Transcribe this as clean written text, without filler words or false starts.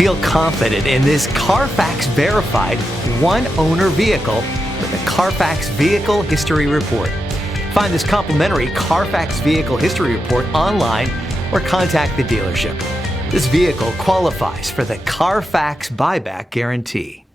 Feel confident in this Carfax verified one-owner vehicle with a Carfax Vehicle History Report. Find this complimentary Carfax Vehicle History Report online or contact the dealership. This vehicle qualifies for the Carfax Buyback Guarantee.